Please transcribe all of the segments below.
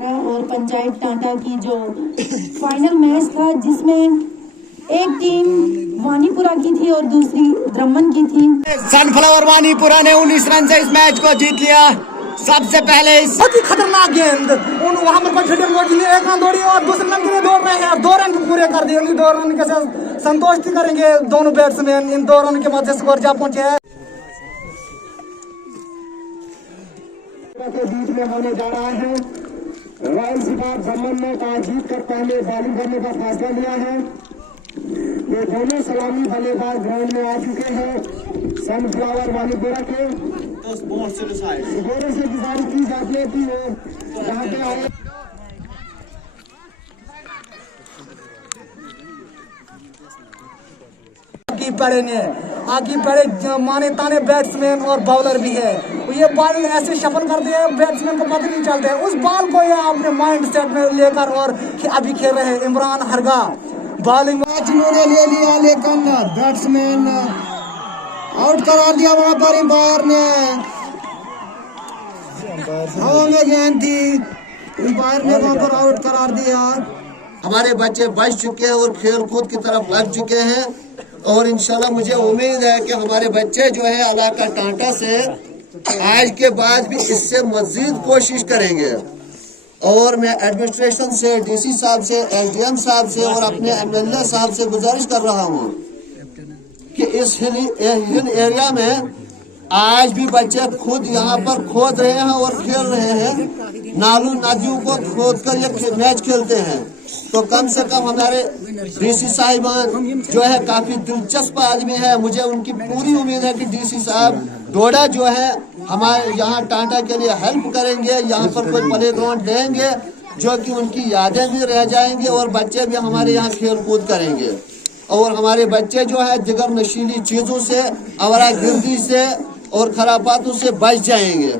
और पंचायत टाटा की जो फाइनल मैच था, जिसमें एक टीम वानीपुरा की थी और दूसरी द्रमन की थी। सनफ्लावर वानीपुरा ने 19 रन से इस मैच को जीत लिया। सबसे पहले बहुत ही खतरनाक गेंद वहां पर कॉन्फिडेंट मोड लिए एक रन दौड़ी और दूसरे रन के लिए दौड़ रहे हैं और 2 रन पूरे कर दिए। 2 रन के साथ संतुष्ट करेंगे दोनों बैट्समैन। इन 2 रन के मध्य स्कोर जा पहुंचे हैं। के बीच में होने जा रहा है। रॉयल शिकार सम्मान ने टॉस जीत कर पहले बॉलिंग करने का फैसला लिया है। ये दोनों सलामी बल्लेबाज ग्राउंड में आ चुके हैं। सनफ्लावर वानीपुरा के गोरे से गुजारिश की जाती है कि वो यहाँ पे आए। आगे बड़े माने ताने बैट्समैन और बॉलर भी है। ये बॉल ऐसे शफल करते हैं बैट्समैन को पता नहीं चलता है। उस बॉल को ये अपने माइंड सेट में लेकर और अभी खेल रहे हैं इमरान हरगा। बॉलिंग मैच उन्होंने ले लिया, लेकिन बैट्समैन आउट करा दिया। वहां पर एम्पायर ने हवा में गेंद थी, एम्पायर ने वहां पर आउट करार दिया। हमारे बच्चे बच चुके हैं और खेल कूद की तरफ लग चुके हैं और इंशाल्लाह मुझे उम्मीद है कि हमारे बच्चे जो है इलाका टाटा से आज के बाद भी इससे मजीद कोशिश करेंगे। और मैं एडमिनिस्ट्रेशन से, डीसी साहब से, एसडीएम साहब से और अपने एमएलए साहब से गुजारिश कर रहा हूँ कि इस हिल एरिया में आज भी बच्चे खुद यहाँ पर खोद रहे हैं और खेल रहे हैं। नालू नदियों को खोद कर ये मैच खेलते हैं। तो कम से कम हमारे डीसी साहिबान जो है काफी दिलचस्प आदमी है। मुझे उनकी पूरी उम्मीद है कि डीसी साहब डोडा जो है हमारे यहाँ टाटा के लिए हेल्प करेंगे। यहाँ पर कोई प्ले ग्राउंड देंगे जो कि उनकी यादें भी रह जाएंगी और बच्चे भी हमारे यहाँ खेल कूद करेंगे। और हमारे बच्चे जो है दिगर नशीली चीजों से, आवारागर्दी से और खराबातों से बच जाएंगे।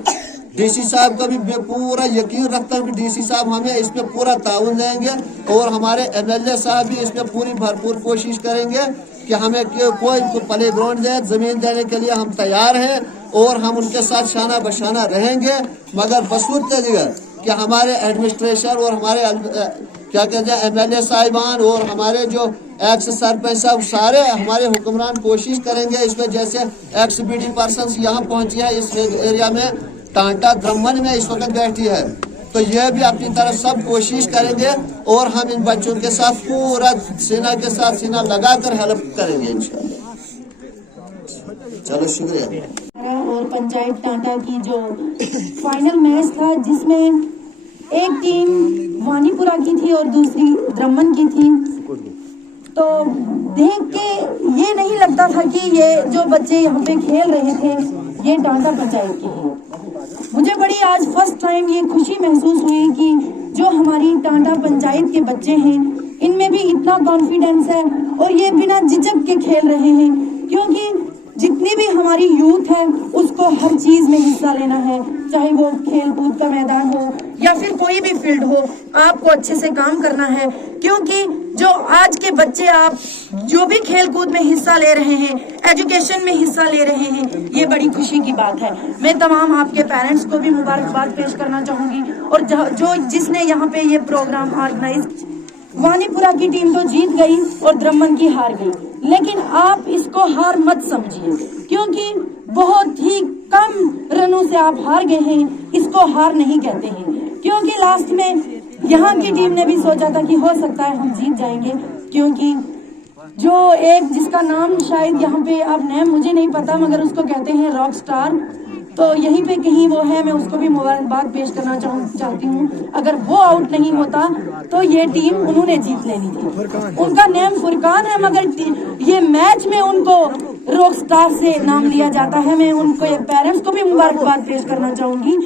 डीसी साहब का भी पूरा यकीन रखता हूँ कि डीसी साहब हमें इसमें पूरा ताउन देंगे और हमारे एमएलए साहब भी इसमें पूरी भरपूर कोशिश करेंगे कि हमें कोई प्ले ग्राउंड दे। जमीन देने के लिए हम तैयार हैं और हम उनके साथ शाना बशाना रहेंगे, मगर बसूरत कि हमारे एडमिनिस्ट्रेशन और हमारे क्या कहते हैं एमएलए साहिबान और हमारे जो एक्स सरपंच साहब सारे हमारे हुक्मरान कोशिश करेंगे इसमें। जैसे एक्स बीडी पर्सन यहाँ पहुंची है इस एरिया में, टाटा द्रमन में इस वक्त बैठी है, तो यह भी अपनी तरफ सब कोशिश करेंगे और हम इन बच्चों के साथ पूरा सीना के साथ सीना लगाकर हेल्प करेंगे इंशाल्लाह। चलो शुक्रिया। और पंचायत टाटा की जो फाइनल मैच था, जिसमें एक टीम वानीपुरा की थी और दूसरी द्रमन की थी। तो देख के ये नहीं लगता था कि ये जो बच्चे यहाँ पे खेल रहे थे ये टाटा पंचायत के हैं। मुझे बड़ी आज फर्स्ट टाइम ये खुशी महसूस हुई कि जो हमारी टाटा पंचायत के बच्चे हैं इनमें भी इतना कॉन्फिडेंस है और ये बिना झिझक के खेल रहे हैं। क्योंकि जितनी भी हमारी यूथ है उसको हर चीज में हिस्सा लेना है, चाहे वो खेल कूद का मैदान हो या फिर कोई भी फील्ड हो, आपको अच्छे से काम करना है। क्योंकि जो आज के बच्चे आप जो भी खेल कूद में हिस्सा ले रहे हैं, एजुकेशन में हिस्सा ले रहे हैं, ये बड़ी खुशी की बात है। मैं तमाम आपके पेरेंट्स को भी मुबारकबाद पेश करना चाहूंगी। और जो जिसने यहाँ पे ये प्रोग्राम ऑर्गेनाइज, वानीपुरा की टीम तो जीत गई और द्रमन की हार गई, लेकिन आप इसको हार मत समझिए क्योंकि बहुत ही कम रनों से आप हार गए हैं। इसको हार नहीं कहते हैं क्योंकि लास्ट में यहाँ की टीम ने भी सोचा था कि हो सकता है हम जीत जाएंगे। क्योंकि जो एक जिसका नाम शायद यहाँ पे अब नेम मुझे नहीं पता मगर उसको कहते हैं रॉक स्टार, तो यहीं पे कहीं वो है। मैं उसको भी मुबारकबाद पेश करना चाहती हूँ। अगर वो आउट नहीं होता तो ये टीम उन्होंने जीत लेनी थी। उनका नेम फुरकान है मगर ये मैच में उनको रॉक स्टार से नाम लिया जाता है। मैं उनको पेरेंट्स को भी मुबारकबाद पेश करना चाहूंगी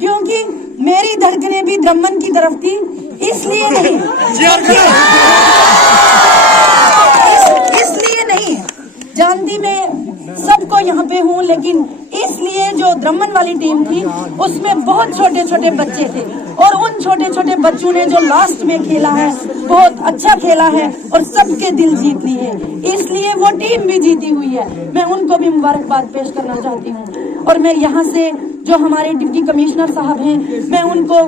क्योंकि मेरी धड़कनें भी द्रमन की तरफ थी, इसलिए नहीं जानती मैं सबको यहाँ पे हूँ, लेकिन इसलिए जो द्रमन वाली टीम थी उसमें बहुत छोटे छोटे बच्चे थे और उन छोटे छोटे बच्चों ने जो लास्ट में खेला है बहुत अच्छा खेला है और सबके दिल जीत लिए, इसलिए वो टीम भी जीती हुई है। मैं उनको भी मुबारकबाद पेश करना चाहती हूँ। और मैं यहाँ से जो हमारे डिप्टी कमिश्नर साहब हैं मैं उनको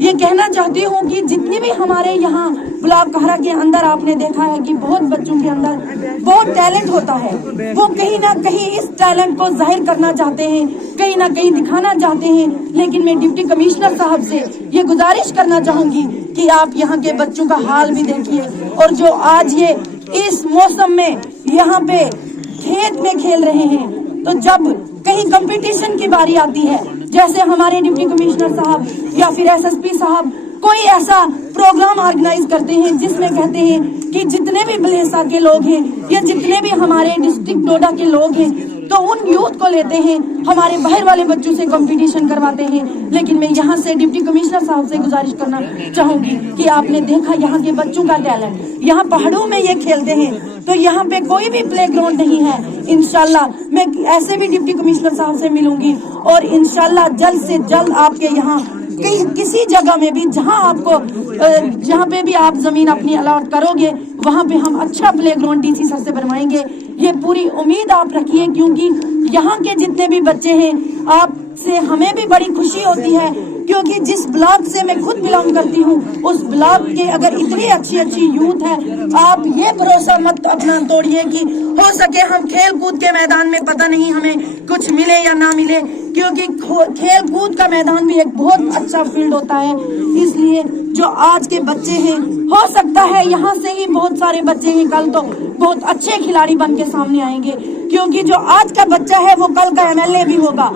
ये कहना चाहती हूँ कि जितनी भी हमारे यहाँ ब्लॉक कहरा के अंदर आपने देखा है कि बहुत बच्चों के अंदर बहुत टैलेंट होता है, वो कहीं ना कहीं इस टैलेंट को जाहिर करना चाहते हैं, कहीं ना कहीं दिखाना चाहते हैं। लेकिन मैं डिप्टी कमिश्नर साहब से ये गुजारिश करना चाहूंगी कि आप यहाँ के बच्चों का हाल भी देखिए, और जो आज ये इस मौसम में यहाँ पे खेत में खेल रहे हैं, तो जब कहीं कंपटीशन की बारी आती है, जैसे हमारे डिप्टी कमिश्नर साहब या फिर एसएसपी साहब कोई ऐसा प्रोग्राम ऑर्गेनाइज करते हैं जिसमें कहते हैं कि जितने भी बलेसा के लोग हैं या जितने भी हमारे डिस्ट्रिक्ट डोडा के लोग हैं, तो उन यूथ को लेते हैं, हमारे बाहर वाले बच्चों से कंपटीशन करवाते हैं। लेकिन मैं यहाँ से डिप्टी कमिश्नर साहब से गुजारिश करना चाहूंगी कि आपने देखा यहाँ के बच्चों का टैलेंट, यहाँ पहाड़ों में ये खेलते हैं, तो यहाँ पे कोई भी प्लेग्राउंड नहीं है। इंशाल्लाह मैं ऐसे भी डिप्टी कमिश्नर साहब से मिलूंगी और इंशाल्लाह जल्द से जल्द आपके यहाँ किसी जगह में भी जहाँ पे भी आप जमीन अपनी अलॉट करोगे, वहाँ पे हम अच्छा प्लेग्राउंड डीसी सर से बनवाएंगे। ये पूरी उम्मीद आप रखिए, क्योंकि यहाँ के जितने भी बच्चे हैं, आपसे हमें भी बड़ी खुशी होती है, क्योंकि जिस ब्लॉक से मैं खुद बिलोंग करती हूँ, उस ब्लॉक के अगर इतनी अच्छी अच्छी यूथ है, आप ये भरोसा मत अपना तोड़िए कि हो सके हम खेल कूद के मैदान में पता नहीं हमें कुछ मिले या ना मिले, क्योंकि खेल कूद का मैदान भी एक बहुत अच्छा फील्ड होता है। इसलिए जो आज के बच्चे हैं, हो सकता है यहाँ से ही बहुत सारे बच्चे हैं कल तो बहुत अच्छे खिलाड़ी बन के सामने आएंगे, क्योंकि जो आज का बच्चा है वो कल का एमएलए भी होगा।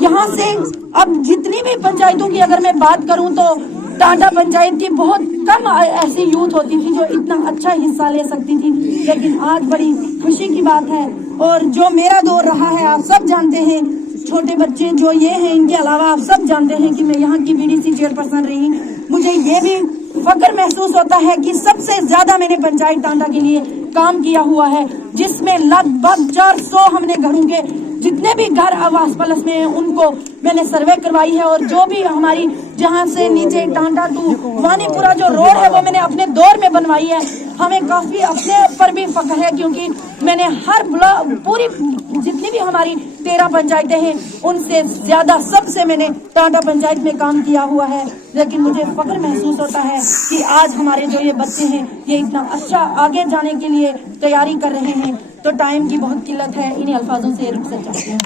यहाँ से अब जितनी भी पंचायतों की अगर मैं बात करूं तो टांडा पंचायत की बहुत कम ऐसी यूथ होती थी जो इतना अच्छा हिस्सा ले सकती थी, लेकिन आज बड़ी खुशी की बात है। और जो मेरा दौर रहा है, आप सब जानते हैं, छोटे बच्चे जो ये हैं, इनके अलावा आप सब जानते हैं कि मैं यहाँ की बीडीसी चेयरपर्सन रही। मुझे ये भी फख्र महसूस होता है कि सबसे ज्यादा मैंने पंचायत टांडा के लिए काम किया हुआ है, जिसमें लगभग 400 हमने घरों के जितने भी घर आवास प्लस में हैं उनको मैंने सर्वे करवाई है। और जो भी हमारी जहां से नीचे टांडा टू वानीपुरा जो रोड है वो मैंने अपने दौर में बनवाई है। हमें काफी अपने ऊपर भी फख्र है, क्योंकि मैंने हर ब्लॉक पूरी जितनी भी हमारी 13 पंचायतें हैं उनसे ज्यादा सबसे मैंने टांडा पंचायत में काम किया हुआ है। लेकिन मुझे फख्र महसूस होता है कि आज हमारे जो ये बच्चे हैं ये इतना अच्छा आगे जाने के लिए तैयारी कर रहे हैं। तो टाइम की बहुत किल्लत है, इन्हीं अल्फाजों से रुक सकते हैं।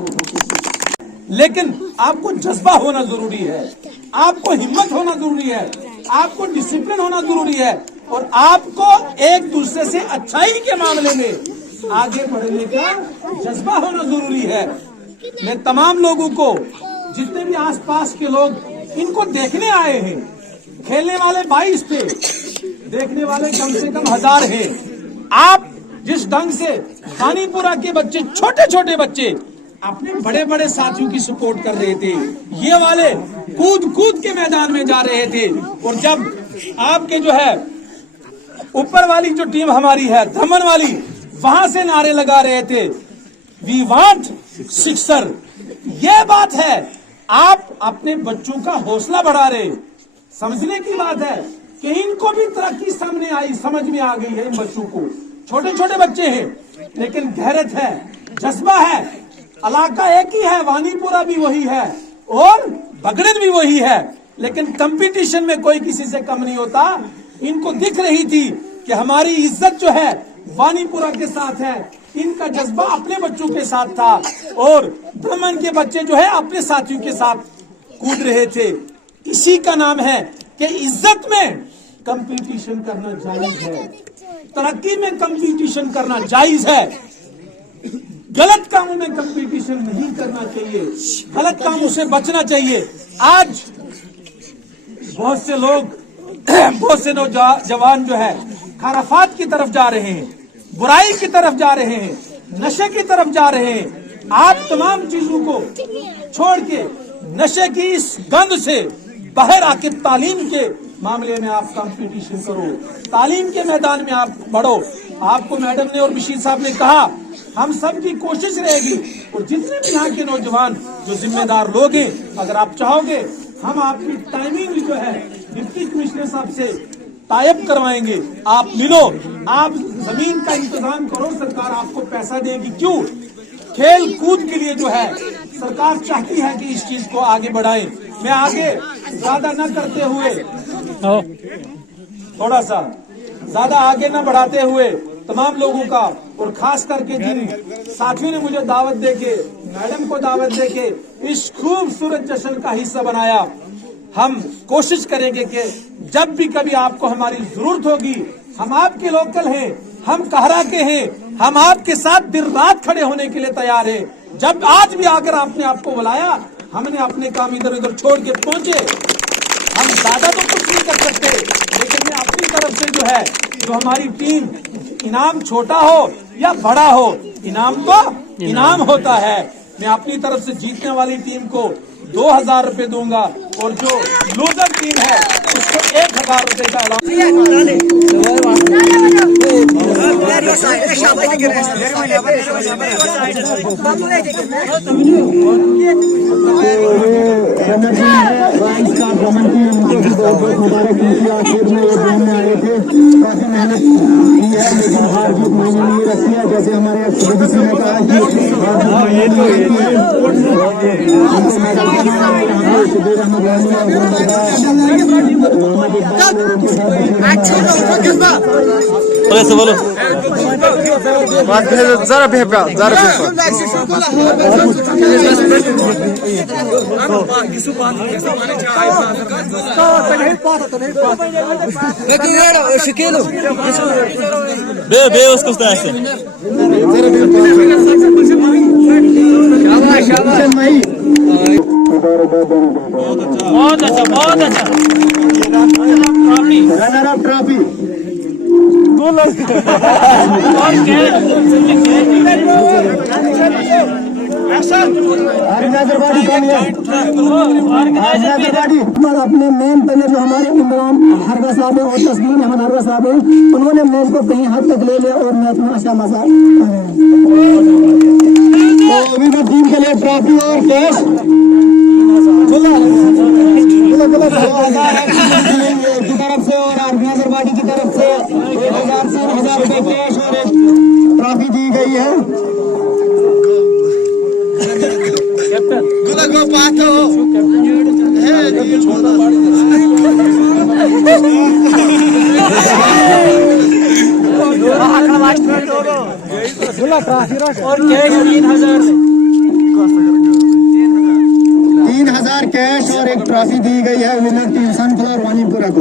लेकिन आपको जज्बा होना जरूरी है, आपको हिम्मत होना जरूरी है, आपको डिसिप्लिन होना जरूरी है, और आपको एक दूसरे से अच्छाई के मामले में आगे बढ़ने का जज्बा होना जरूरी है। मैं तमाम लोगों को, जितने भी आसपास के लोग इनको देखने आए हैं, खेलने वाले 22 थे, देखने वाले कम से कम 1000 हैं। आप जिस ढंग से वानीपुरा के बच्चे, छोटे छोटे बच्चे अपने बड़े बड़े साथियों की सपोर्ट कर रहे थे, ये वाले कूद कूद के मैदान में जा रहे थे, और जब आपके जो है ऊपर वाली जो टीम हमारी है धमन वाली, वहां से नारे लगा रहे थे वी वांट सिक्सर। ये बात है, आप अपने बच्चों का हौसला बढ़ा रहे। समझने की बात है कि इनको भी तरक्की सामने आई, समझ में आ गई है इन बच्चों को। छोटे छोटे बच्चे हैं, लेकिन गैरत है, जज्बा है। इलाका एक ही है, वानीपुरा भी वही है और बगड़न भी वही है, लेकिन कंपटीशन में कोई किसी से कम नहीं होता। इनको दिख रही थी कि हमारी इज्जत जो है वानीपुरा के साथ है, इनका जज्बा अपने बच्चों के साथ था, और ब्राह्मण के बच्चे जो है अपने साथियों के साथ कूद रहे थे। इसी का नाम है कि इज्जत में कंपटीशन करना जायज है, तरक्की में कंपटीशन करना जायज है। गलत कामों में कंपटीशन नहीं करना चाहिए, गलत कामों से बचना चाहिए। आज बहुत से लोग, बहुत से नौजवान जो है खराफात की तरफ जा रहे हैं, बुराई की तरफ जा रहे हैं, नशे की तरफ जा रहे हैं। आप तमाम चीजों को छोड़ के नशे की इस गंध से बाहर आके तालीम के मामले में आप कंपटीशन करो, तालीम के मैदान में आप बढ़ो। आपको मैडम ने और बशीर साहब ने कहा, हम सब की कोशिश रहेगी, और जितने भी यहाँ के नौजवान जो जिम्मेदार लोग हैं, अगर आप चाहोगे हम आपकी टाइमिंग जो है डिप्टी कमिश्नर साहब से टाइप करवाएंगे। आप मिलो, आप जमीन का इंतजाम करो, सरकार आपको पैसा देगी। क्यों? खेल कूद के लिए जो है सरकार चाहती है कि इस चीज को आगे बढ़ाएं। मैं आगे ज्यादा न करते हुए, थोड़ा सा ज्यादा आगे न बढ़ाते हुए तमाम लोगों का, और खास करके जिन साथियों ने मुझे दावत देके, मैडम को दावत देके इस खूबसूरत जश्न का हिस्सा बनाया, हम कोशिश करेंगे कि जब भी कभी आपको हमारी जरूरत होगी, हम आपके लोकल हैं, हम कहरा के हैं, हम आपके साथ दिन रात खड़े होने के लिए तैयार हैं। जब आज भी आकर आपने आपको बुलाया, हमने अपने काम इधर उधर छोड़ के पहुंचे। हम ज्यादा तो कुछ नहीं कर सकते, लेकिन मैं अपनी तरफ से जो है, जो हमारी टीम, इनाम छोटा हो या बड़ा हो, इनाम तो इनाम होता है। मैं अपनी तरफ से जीतने वाली टीम को 2000 रुपए दूंगा, और जो लूजर टीम है उसको 1000 रुपए का मुबारक आखिर में ये गेम में आए थे, काफी मेहनत की है, लेकिन हार जीत मैंने नहीं रखी है। जैसे हमारे सदस्य ने कहा कि बोलो जरा भेपा बे उसको बहुत अच्छा रनर अप ट्रॉफी अपने मेन प्लेयर जो हमारे इमरान हरगा साहब है और तस्लीम अहमद हरगा साहब है, उन्होंने मैच को कहीं हद तक ले लिया और मैच में अच्छा मजा। तो अभी तक टीम के लिए ट्रॉफी और कैश की तरफ से और आर्मी की तरफ से 1000 से 1000 रुपए कैश और एक ट्रॉफी दी गई है। 3000 कैश और एक ट्रॉफी दी गई है विनर टीम सनफ्लावर वानीपुरा को।